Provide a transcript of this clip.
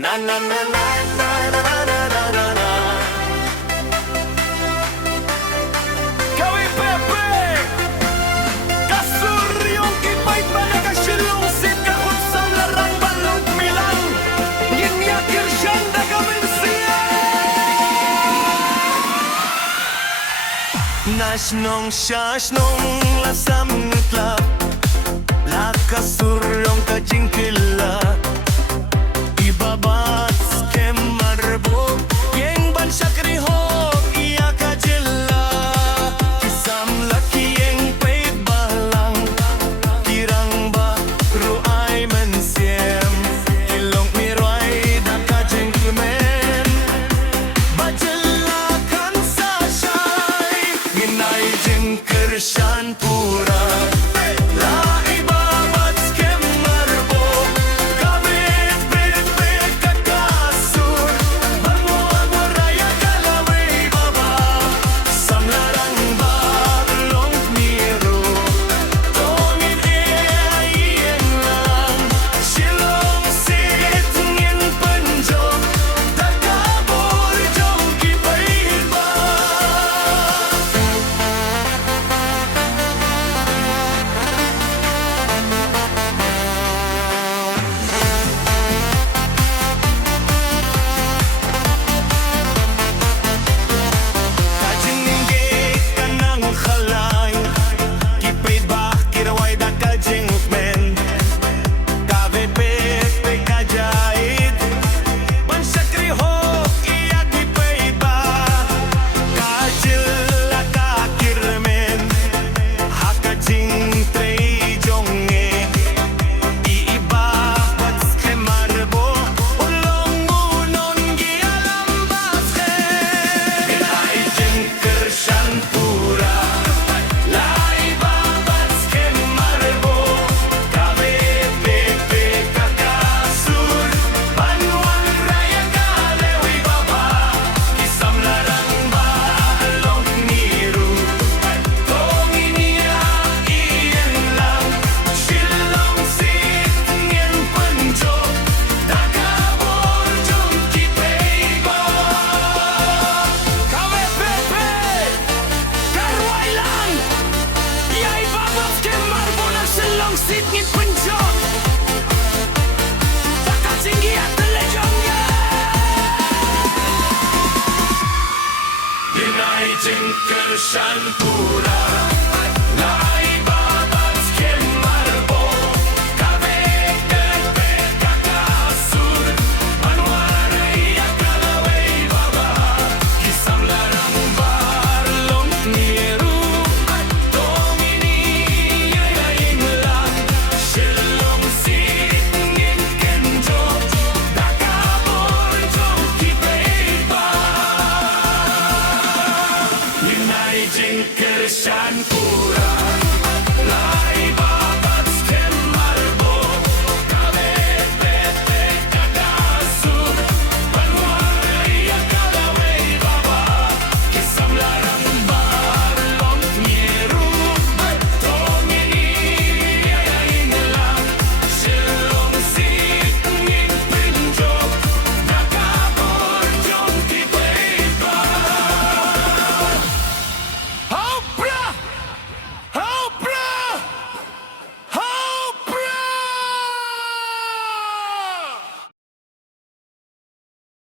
Na na na na na na na na na na. Kami Pepe Kasuryong paidbah nakasilungsit kahunsang larang balong milang Ginyakir syanda kami siya Nashnong syashnong lasam ngitlap Lakasuryong kajingkila Bast kmen yang ban sakriho iya kajilla kisam laki yang paidbah lang kirang ba ruai mensiem ilong mirwai naka jing kmen bajilla kan sashay ginay jing kershan pura Sitngin penjot Takkan tinggi atas lejongnya Dinai jing kershan pura